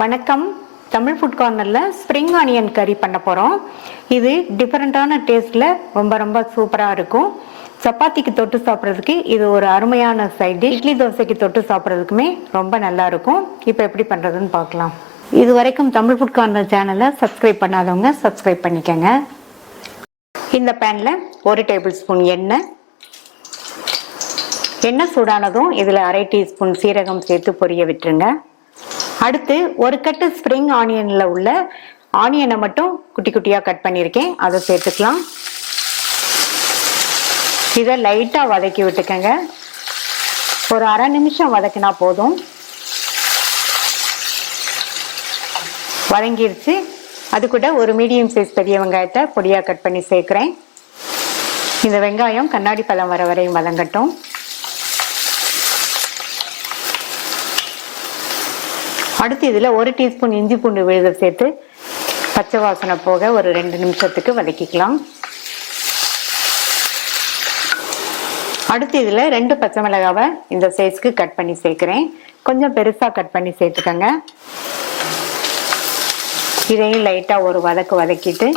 வணக்கம். தமிழ் ஃபுட் கார்னரில் spring onion கறி பண்ண போகிறோம். இது டிஃப்ரெண்ட்டான டேஸ்ட்டில் ரொம்ப சூப்பராக இருக்கும். சப்பாத்திக்கு தொட்டு சாப்பிட்றதுக்கு இது ஒரு அருமையான சைட் டிஷ். இட்லி தோசைக்கு தொட்டு சாப்பிட்றதுக்குமே ரொம்ப நல்லாயிருக்கும். இப்போ எப்படி பண்ணுறதுன்னு பார்க்கலாம். இது வரைக்கும் தமிழ் ஃபுட் கார்னர் சேனலை சப்ஸ்கிரைப் பண்ணாதவங்க சப்ஸ்கிரைப் பண்ணிக்கோங்க. இந்த பேனில் 1 டேபிள் ஸ்பூன் எண்ணெய் சூடானதும் இதில் 1/2 டீஸ்பூன் சீரகம் சேர்த்து பொரிய விட்டுருங்க. அடுத்து 1 கட்டு ஸ்ப்ரிங் ஆனியனில் உள்ள ஆனியனை மட்டும் குட்டி குட்டியாக கட் பண்ணியிருக்கேன், அதை சேர்த்துக்கலாம். இதை லைட்டாக வதக்கி விட்டுக்கங்க. ஒரு 1/2 நிமிஷம் வதக்கினா போதும். வதங்கிருச்சு. அது கூட ஒரு மீடியம் சைஸ் பெரிய வெங்காயத்தை பொடியாக கட் பண்ணி சேர்க்குறேன். இந்த வெங்காயம் கண்ணாடி பழம் வர வரையும் வதங்கட்டும். அடுத்து இதில் 1 டீஸ்பூன் இஞ்சி பூண்டு விழுதை சேர்த்து பச்சை வாசனை போக ஒரு 2 நிமிஷத்துக்கு வதக்கிக்கலாம். அடுத்து இதில் 2 பச்சை மிளகாவை இந்த சைஸ்க்கு கட் பண்ணி சேர்க்குறேன். கொஞ்சம் பெருசாக கட் பண்ணி சேர்த்துக்கங்க. இதையும் லைட்டாக ஒரு வதக்கிட்டு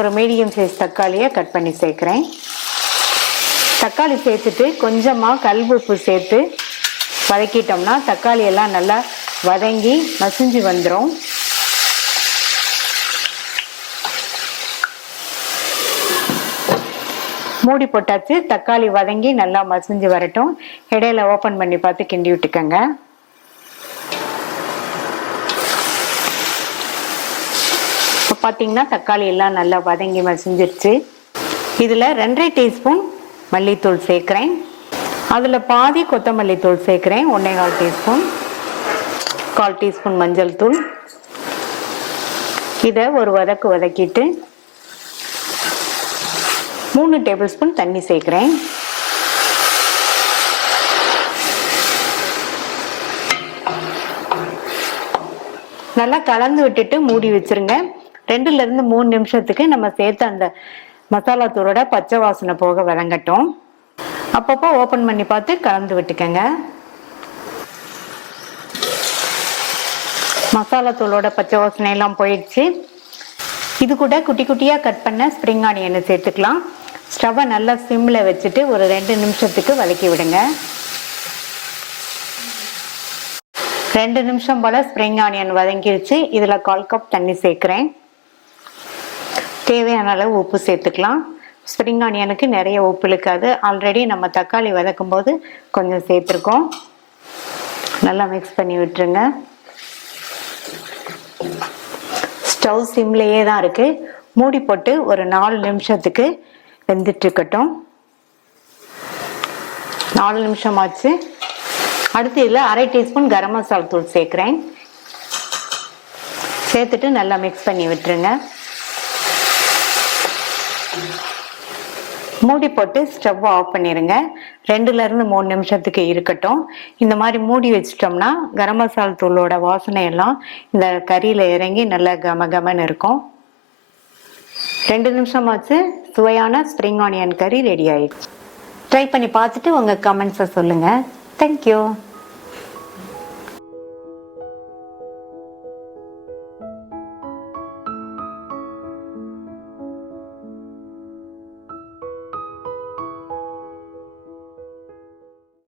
ஒரு மீடியம் சைஸ் தக்காளியை கட் பண்ணி சேர்க்குறேன். தக்காளி சேர்த்துட்டு கொஞ்சமாக கல் உப்பு சேர்த்து வதக்கிட்டோம்னா தக்காளி எல்லாம் நல்லா வதங்கி மசிஞ்சு வந்துடும். மூடி போட்டாச்சு. தக்காளி வதங்கி நல்லா மசிஞ்சு வரட்டும். இடையில ஓப்பன் பண்ணி பார்த்து கிண்டி விட்டுக்கங்க. இப்போ பார்த்தீங்கன்னா தக்காளி எல்லாம் நல்லா வதங்கி மசிஞ்சிருச்சு. இதில் 2.5 டீஸ்பூன் மல்லித்தூள் சேர்க்குறேன். அதில் பாதி கொத்தமல்லி தூள் சேர்க்குறேன். 1/4 டீஸ்பூன், 1/4 டீஸ்பூன் மஞ்சள் தூள். இதை ஒரு வதக்கிட்டு 3 டேபிள் ஸ்பூன் தண்ணி சேர்க்குறேன். நல்லா கலந்து விட்டுட்டு மூடி வச்சிருங்க. 2லேருந்து 3 நிமிஷத்துக்கு நம்ம சேர்த்த அந்த மசாலா தூளோட பச்சை வாசனை போக வதங்கட்டும். அப்பப்போ ஓப்பன் பண்ணி பார்த்து கலந்து விட்டுக்கங்க. மசாலா தூளோட பச்சை வாசனை எல்லாம் போயிடுச்சு. இது கூட குட்டி குட்டியாக கட் பண்ண ஸ்ப்ரிங் ஆனியனை சேர்த்துக்கலாம். ஸ்டவ்வை நல்லா சிம்மில் வச்சுட்டு ஒரு 2 நிமிஷத்துக்கு வதக்கி விடுங்க. 2 நிமிஷம் போல் ஸ்ப்ரிங் ஆனியன் வதங்கிருச்சு. இதில் 1/4 கப் தண்ணி சேர்க்குறேன். தேவையான அளவு உப்பு சேர்த்துக்கலாம். ஸ்ப்ரிங் ஆனியனுக்கு நிறைய உப்பு இழுக்காது. ஆல்ரெடி நம்ம தக்காளி வதக்கும் போது கொஞ்சம் சேர்த்துருக்கோம். நல்லா மிக்ஸ் பண்ணி விட்டுருங்க. ஸ்டவ் சிம்லேயே தான் இருக்குது. மூடி போட்டு ஒரு 4 நிமிஷத்துக்கு வெந்துட்டு இருக்கட்டும். 4 நிமிஷம் ஆச்சு. அடுத்து இதில் 1/2 டீஸ்பூன் கரம் மசாலா தூள் சேர்க்குறேன். சேர்த்துட்டு நல்லா மிக்ஸ் பண்ணி விட்டுருங்க. மூடி போட்டு ஸ்டவ் ஆஃப் பண்ணிடுங்க. 2லேருந்து 3 நிமிஷத்துக்கு இருக்கட்டும். இந்த மாதிரி மூடி வச்சிட்டோம்னா கரம் மசாலா தூளோட வாசனை எல்லாம் இந்த கறியில் இறங்கி நல்லா கமகமன்னு இருக்கும். 2 நிமிஷமாச்சு. சுவையான ஸ்ப்ரிங் ஆனியன் கறி ரெடி ஆயிடுச்சு. ட்ரை பண்ணி பார்த்துட்டு உங்கள் கமெண்ட்ஸை சொல்லுங்கள். தேங்க்யூ.